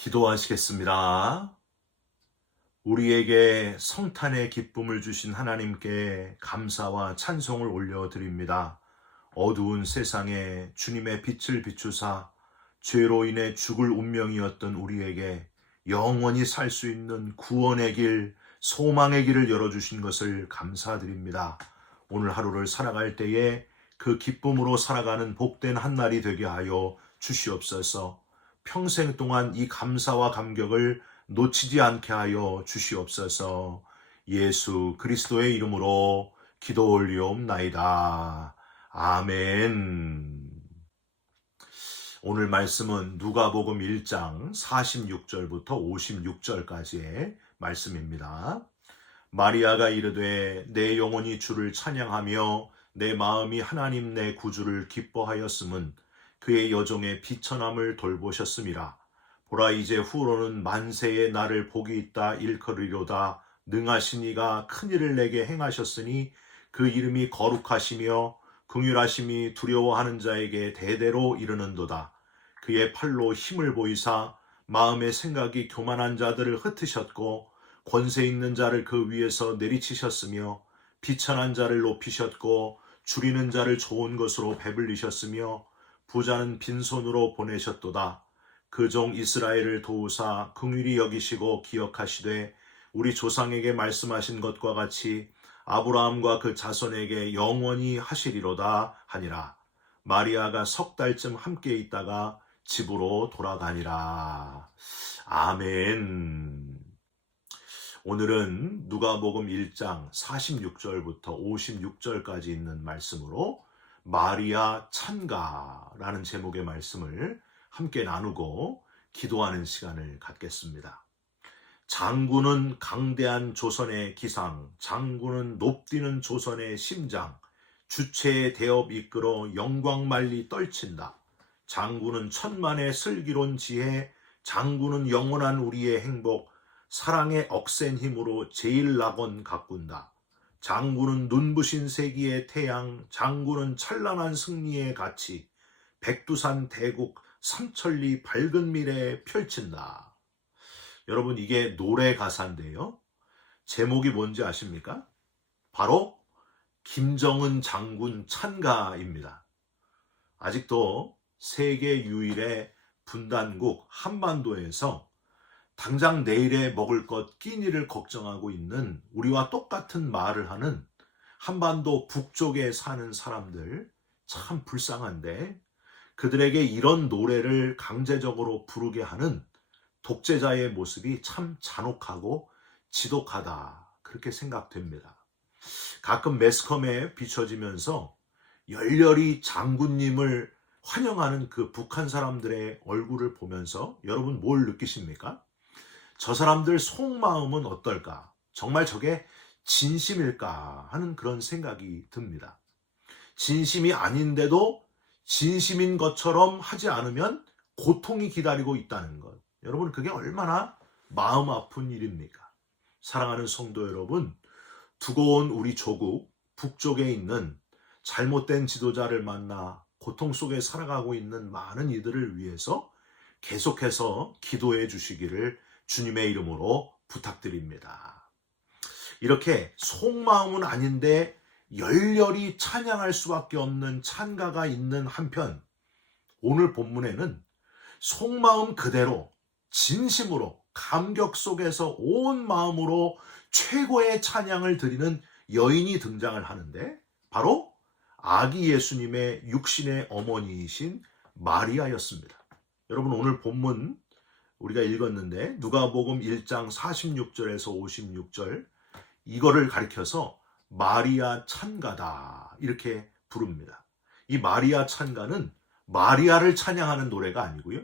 기도하시겠습니다. 우리에게 성탄의 기쁨을 주신 하나님께 감사와 찬송을 올려드립니다. 어두운 세상에 주님의 빛을 비추사 죄로 인해 죽을 운명이었던 우리에게 영원히 살 수 있는 구원의 길, 소망의 길을 열어주신 것을 감사드립니다. 오늘 하루를 살아갈 때에 그 기쁨으로 살아가는 복된 한 날이 되게 하여 주시옵소서. 평생 동안 이 감사와 감격을 놓치지 않게 하여 주시옵소서. 예수 그리스도의 이름으로 기도 올리옵나이다. 아멘. 오늘 말씀은 누가복음 1장 46절부터 56절까지의 말씀입니다. 마리아가 이르되 내 영혼이 주를 찬양하며 내 마음이 하나님 내 구주를 기뻐하였음은 그의 여종의 비천함을 돌보셨음이라. 보라 이제 후로는 만세에 나를 복이 있다 일컬으리로다. 능하신 이가 큰일을 내게 행하셨으니 그 이름이 거룩하시며 긍휼하심이 두려워하는 자에게 대대로 이르는도다. 그의 팔로 힘을 보이사 마음의 생각이 교만한 자들을 흩으셨고 권세 있는 자를 그 위에서 내리치셨으며 비천한 자를 높이셨고 줄이는 자를 좋은 것으로 배불리셨으며 부자는 빈손으로 보내셨도다. 그 종 이스라엘을 도우사 긍휼히 여기시고 기억하시되 우리 조상에게 말씀하신 것과 같이 아브라함과 그 자손에게 영원히 하시리로다 하니라. 마리아가 석 달쯤 함께 있다가 집으로 돌아가니라. 아멘. 오늘은 누가복음 1장 46절부터 56절까지 있는 말씀으로 마리아 찬가라는 제목의 말씀을 함께 나누고 기도하는 시간을 갖겠습니다. 장군은 강대한 조선의 기상, 장군은 높뛰는 조선의 심장, 주체의 대업 이끌어 영광만리 떨친다. 장군은 천만의 슬기로운 지혜, 장군은 영원한 우리의 행복, 사랑의 억센 힘으로 제일 낙원 가꾼다. 장군은 눈부신 세기의 태양, 장군은 찬란한 승리의 가치, 백두산 대국 삼천리 밝은 미래에 펼친다. 여러분 이게 노래 가사인데요. 제목이 뭔지 아십니까? 바로 김정은 장군 찬가입니다. 아직도 세계 유일의 분단국 한반도에서 당장 내일에 먹을 것 끼니를 걱정하고 있는 우리와 똑같은 말을 하는 한반도 북쪽에 사는 사람들 참 불쌍한데 그들에게 이런 노래를 강제적으로 부르게 하는 독재자의 모습이 참 잔혹하고 지독하다 그렇게 생각됩니다. 가끔 매스컴에 비춰지면서 열렬히 장군님을 환영하는 그 북한 사람들의 얼굴을 보면서 여러분 뭘 느끼십니까? 저 사람들 속마음은 어떨까? 정말 저게 진심일까? 하는 그런 생각이 듭니다. 진심이 아닌데도 진심인 것처럼 하지 않으면 고통이 기다리고 있다는 것. 여러분 그게 얼마나 마음 아픈 일입니까? 사랑하는 성도 여러분, 두고 온 우리 조국 북쪽에 있는 잘못된 지도자를 만나 고통 속에 살아가고 있는 많은 이들을 위해서 계속해서 기도해 주시기를 주님의 이름으로 부탁드립니다. 이렇게 속마음은 아닌데 열렬히 찬양할 수밖에 없는 찬가가 있는 한편 오늘 본문에는 속마음 그대로 진심으로 감격 속에서 온 마음으로 최고의 찬양을 드리는 여인이 등장을 하는데 바로 아기 예수님의 육신의 어머니이신 마리아였습니다. 여러분 오늘 본문 우리가 읽었는데 누가복음 1장 46절에서 56절 이거를 가리켜서 마리아 찬가다 이렇게 부릅니다. 이 마리아 찬가는 마리아를 찬양하는 노래가 아니고요.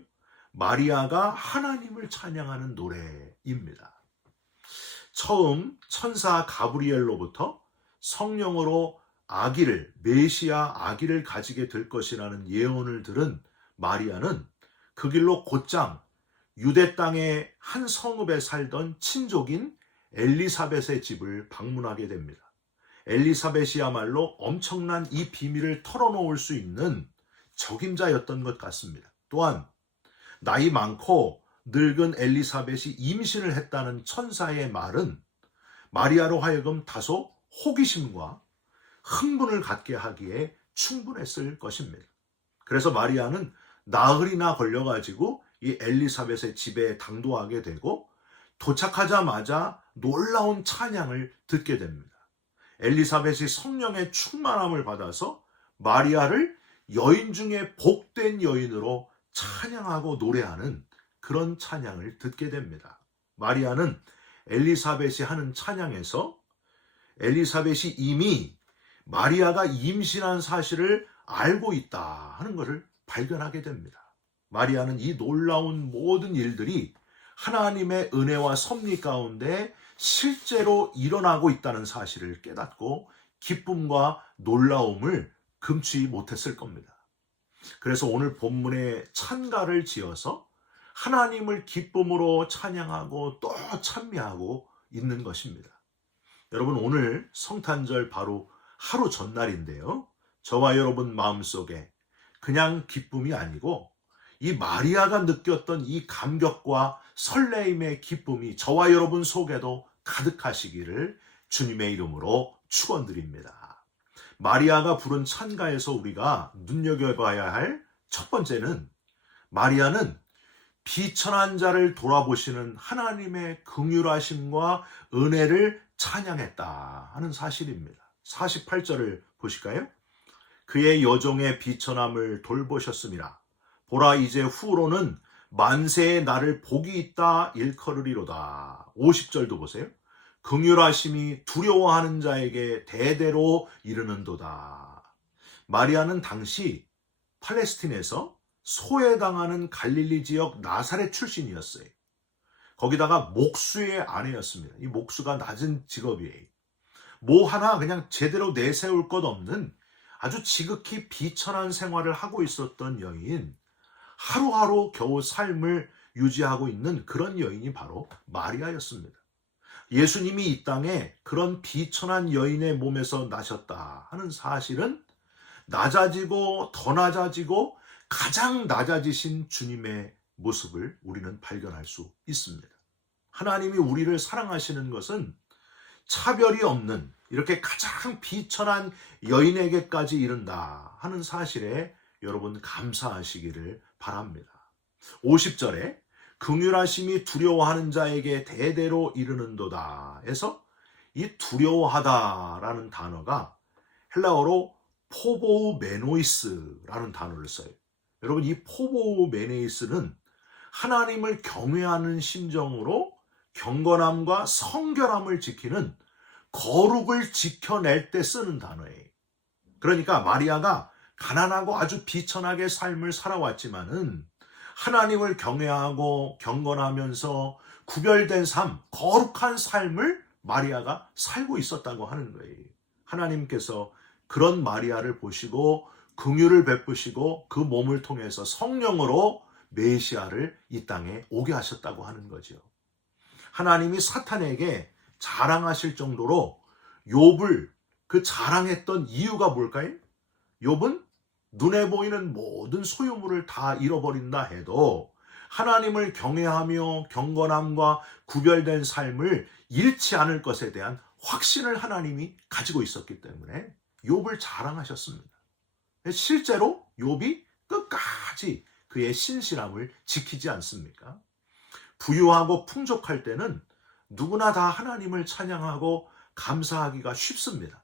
마리아가 하나님을 찬양하는 노래입니다. 처음 천사 가브리엘로부터 성령으로 아기를 메시아 아기를 가지게 될 것이라는 예언을 들은 마리아는 그 길로 곧장 유대 땅의 한 성읍에 살던 친족인 엘리사벳의 집을 방문하게 됩니다. 엘리사벳이야말로 엄청난 이 비밀을 털어놓을 수 있는 적임자였던 것 같습니다. 또한 나이 많고 늙은 엘리사벳이 임신을 했다는 천사의 말은 마리아로 하여금 다소 호기심과 흥분을 갖게 하기에 충분했을 것입니다. 그래서 마리아는 나흘이나 걸려가지고 이 엘리사벳의 집에 당도하게 되고 도착하자마자 놀라운 찬양을 듣게 됩니다. 엘리사벳이 성령의 충만함을 받아서 마리아를 여인 중에 복된 여인으로 찬양하고 노래하는 그런 찬양을 듣게 됩니다. 마리아는 엘리사벳이 하는 찬양에서 엘리사벳이 이미 마리아가 임신한 사실을 알고 있다 하는 것을 발견하게 됩니다. 마리아는 이 놀라운 모든 일들이 하나님의 은혜와 섭리 가운데 실제로 일어나고 있다는 사실을 깨닫고 기쁨과 놀라움을 금치 못했을 겁니다. 그래서 오늘 본문에 찬가를 지어서 하나님을 기쁨으로 찬양하고 또 찬미하고 있는 것입니다. 여러분, 오늘 성탄절 바로 하루 전날인데요. 저와 여러분 마음속에 그냥 기쁨이 아니고 이 마리아가 느꼈던 이 감격과 설레임의 기쁨이 저와 여러분 속에도 가득하시기를 주님의 이름으로 축원드립니다. 마리아가 부른 찬가에서 우리가 눈여겨봐야 할 첫 번째는, 마리아는 비천한 자를 돌아보시는 하나님의 긍휼하심과 은혜를 찬양했다 하는 사실입니다. 48절을 보실까요? 그의 여종의 비천함을 돌보셨습니다. 보라, 이제 후로는 만세의 나를 복이 있다 일컬으리로다. 50절도 보세요. 긍휼하심이 두려워하는 자에게 대대로 이르는도다. 마리아는 당시 팔레스틴에서 소외당하는 갈릴리 지역 나사렛 출신이었어요. 거기다가 목수의 아내였습니다. 이 목수가 낮은 직업이에요. 뭐 하나 그냥 제대로 내세울 것 없는 아주 지극히 비천한 생활을 하고 있었던 여인, 하루하루 겨우 삶을 유지하고 있는 그런 여인이 바로 마리아였습니다. 예수님이 이 땅에 그런 비천한 여인의 몸에서 나셨다 하는 사실은 낮아지고 더 낮아지고 가장 낮아지신 주님의 모습을 우리는 발견할 수 있습니다. 하나님이 우리를 사랑하시는 것은 차별이 없는 이렇게 가장 비천한 여인에게까지 이른다 하는 사실에 여러분 감사하시기를 바랍니다. 50절에 긍휼하심이 두려워하는 자에게 대대로 이르는도다 해서 이 두려워하다라는 단어가 헬라어로 포보우메노이스라는 단어를 써요. 여러분, 이 포보우메노이스는 하나님을 경외하는 심정으로 경건함과 성결함을 지키는 거룩을 지켜낼 때 쓰는 단어예요. 그러니까 마리아가 가난하고 아주 비천하게 삶을 살아왔지만은 하나님을 경외하고 경건하면서 구별된 삶, 거룩한 삶을 마리아가 살고 있었다고 하는 거예요. 하나님께서 그런 마리아를 보시고 긍휼을 베푸시고 그 몸을 통해서 성령으로 메시아를 이 땅에 오게 하셨다고 하는 거죠. 하나님이 사탄에게 자랑하실 정도로 욥을 그 자랑했던 이유가 뭘까요? 욥은 눈에 보이는 모든 소유물을 다 잃어버린다 해도 하나님을 경외하며 경건함과 구별된 삶을 잃지 않을 것에 대한 확신을 하나님이 가지고 있었기 때문에 욥을 자랑하셨습니다. 실제로 욥이 끝까지 그의 신실함을 지키지 않습니까? 부유하고 풍족할 때는 누구나 다 하나님을 찬양하고 감사하기가 쉽습니다.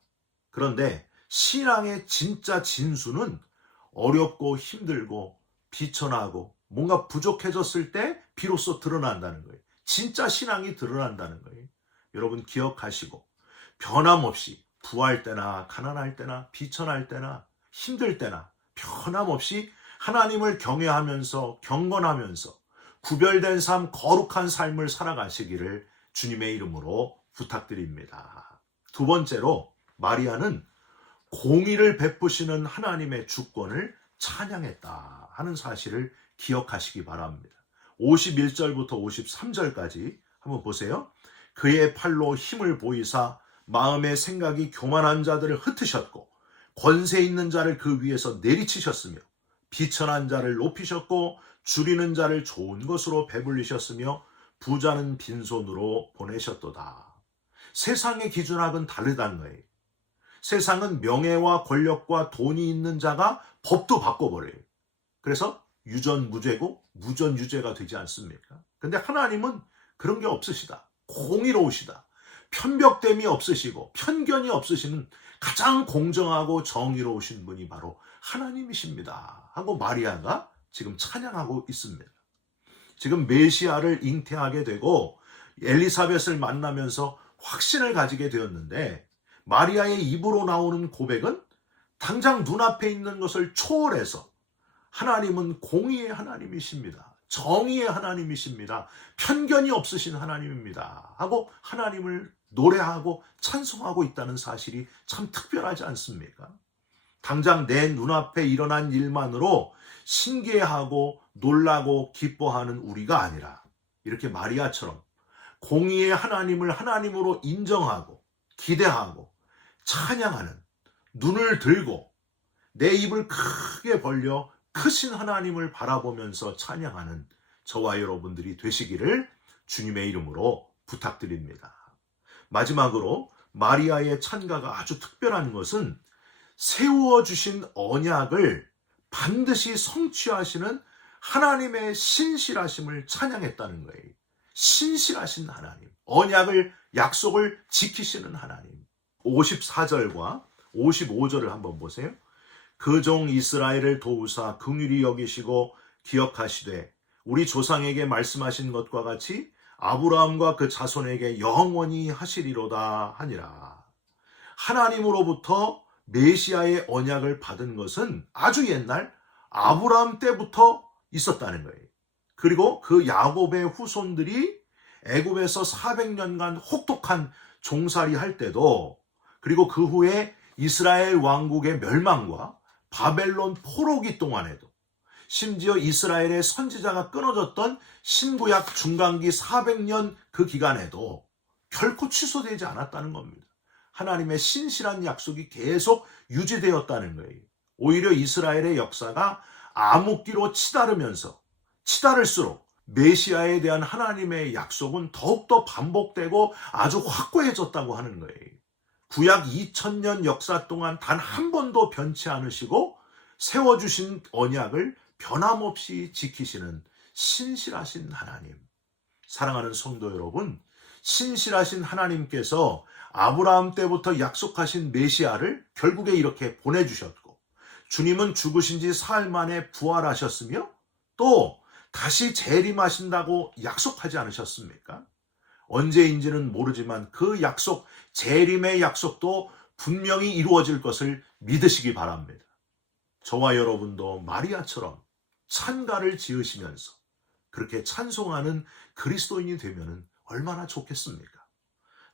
그런데 신앙의 진짜 진수는 어렵고 힘들고 비천하고 뭔가 부족해졌을 때 비로소 드러난다는 거예요. 진짜 신앙이 드러난다는 거예요. 여러분 기억하시고 변함없이 부할 때나 가난할 때나 비천할 때나 힘들 때나 변함없이 하나님을 경외하면서 경건하면서 구별된 삶, 거룩한 삶을 살아가시기를 주님의 이름으로 부탁드립니다. 두 번째로 마리아는 공의를 베푸시는 하나님의 주권을 찬양했다 하는 사실을 기억하시기 바랍니다. 51절부터 53절까지 한번 보세요. 그의 팔로 힘을 보이사 마음의 생각이 교만한 자들을 흩으셨고 권세 있는 자를 그 위에서 내리치셨으며 비천한 자를 높이셨고 줄이는 자를 좋은 것으로 배불리셨으며 부자는 빈손으로 보내셨도다. 세상의 기준학은 다르다는 거예요. 세상은 명예와 권력과 돈이 있는 자가 법도 바꿔버려요. 그래서 유전무죄고 무전유죄가 되지 않습니까? 근데 하나님은 그런 게 없으시다. 공의로우시다. 편벽됨이 없으시고 편견이 없으시는 가장 공정하고 정의로우신 분이 바로 하나님이십니다. 하고 마리아가 지금 찬양하고 있습니다. 지금 메시아를 잉태하게 되고 엘리사벳을 만나면서 확신을 가지게 되었는데 마리아의 입으로 나오는 고백은 당장 눈앞에 있는 것을 초월해서 하나님은 공의의 하나님이십니다. 정의의 하나님이십니다. 편견이 없으신 하나님입니다. 하고 하나님을 노래하고 찬송하고 있다는 사실이 참 특별하지 않습니까? 당장 내 눈앞에 일어난 일만으로 신기해하고 놀라고 기뻐하는 우리가 아니라 이렇게 마리아처럼 공의의 하나님을 하나님으로 인정하고 기대하고 찬양하는, 눈을 들고 내 입을 크게 벌려 크신 하나님을 바라보면서 찬양하는 저와 여러분들이 되시기를 주님의 이름으로 부탁드립니다. 마지막으로 마리아의 찬가가 아주 특별한 것은 세워주신 언약을 반드시 성취하시는 하나님의 신실하심을 찬양했다는 거예요. 신실하신 하나님, 언약을, 약속을 지키시는 하나님. 54절과 55절을 한번 보세요. 그 종 이스라엘을 도우사 긍휼히 여기시고 기억하시되 우리 조상에게 말씀하신 것과 같이 아브라함과 그 자손에게 영원히 하시리로다 하니라. 하나님으로부터 메시아의 언약을 받은 것은 아주 옛날 아브라함 때부터 있었다는 거예요. 그리고 그 야곱의 후손들이 애굽에서 400년간 혹독한 종살이 할 때도, 그리고 그 후에 이스라엘 왕국의 멸망과 바벨론 포로기 동안에도, 심지어 이스라엘의 선지자가 끊어졌던 신구약 중간기 400년 그 기간에도 결코 취소되지 않았다는 겁니다. 하나님의 신실한 약속이 계속 유지되었다는 거예요. 오히려 이스라엘의 역사가 암흑기로 치달을수록 메시아에 대한 하나님의 약속은 더욱더 반복되고 아주 확고해졌다고 하는 거예요. 구약 2000년 역사 동안 단 한 번도 변치 않으시고 세워주신 언약을 변함없이 지키시는 신실하신 하나님. 사랑하는 성도 여러분, 신실하신 하나님께서 아브라함 때부터 약속하신 메시아를 결국에 이렇게 보내주셨고, 주님은 죽으신 지 사흘 만에 부활하셨으며 또 다시 재림하신다고 약속하지 않으셨습니까? 언제인지는 모르지만 그 약속, 재림의 약속도 분명히 이루어질 것을 믿으시기 바랍니다. 저와 여러분도 마리아처럼 찬가를 지으시면서 그렇게 찬송하는 그리스도인이 되면 얼마나 좋겠습니까?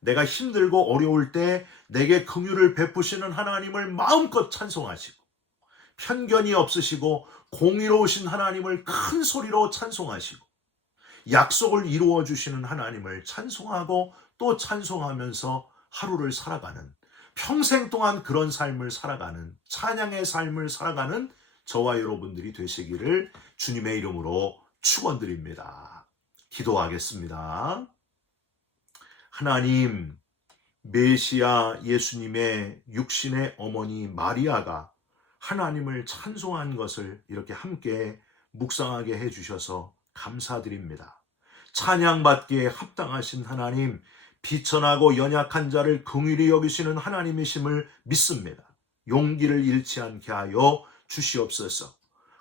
내가 힘들고 어려울 때 내게 긍휼을 베푸시는 하나님을 마음껏 찬송하시고, 편견이 없으시고 공의로우신 하나님을 큰 소리로 찬송하시고, 약속을 이루어 주시는 하나님을 찬송하고 또 찬송하면서 하루를 살아가는, 평생 동안 그런 삶을 살아가는, 찬양의 삶을 살아가는 저와 여러분들이 되시기를 주님의 이름으로 축원드립니다. 기도하겠습니다. 하나님, 메시아 예수님의 육신의 어머니 마리아가 하나님을 찬송한 것을 이렇게 함께 묵상하게 해주셔서 감사드립니다. 찬양받기에 합당하신 하나님, 비천하고 연약한 자를 긍휼히 여기시는 하나님이심을 믿습니다. 용기를 잃지 않게 하여 주시옵소서.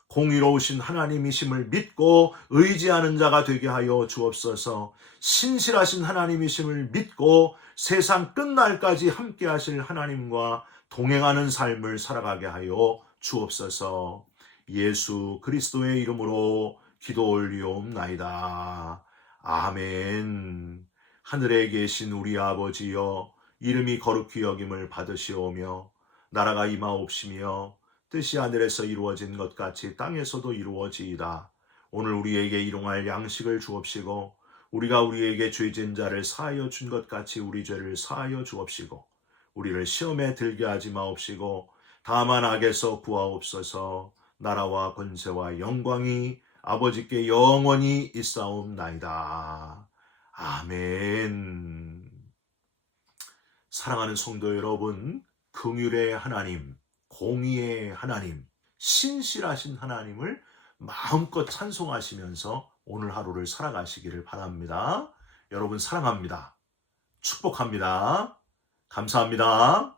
공의로우신 하나님이심을 믿고 의지하는 자가 되게 하여 주옵소서. 신실하신 하나님이심을 믿고 세상 끝날까지 함께 하실 하나님과 동행하는 삶을 살아가게 하여 주옵소서. 예수 그리스도의 이름으로 기도 올리옵나이다. 아멘. 하늘에 계신 우리 아버지여, 이름이 거룩히 여김을 받으시오며 나라가 임하옵시며 뜻이 하늘에서 이루어진 것 같이 땅에서도 이루어지이다. 오늘 우리에게 일용할 양식을 주옵시고 우리가 우리에게 죄진 자를 사하여 준 것 같이 우리 죄를 사하여 주옵시고 우리를 시험에 들게 하지 마옵시고 다만 악에서 구하옵소서. 나라와 권세와 영광이 아버지께 영원히 있사옵나이다. 아멘. 사랑하는 성도 여러분, 긍휼의 하나님, 공의의 하나님, 신실하신 하나님을 마음껏 찬송하시면서 오늘 하루를 살아가시기를 바랍니다. 여러분 사랑합니다. 축복합니다. 감사합니다.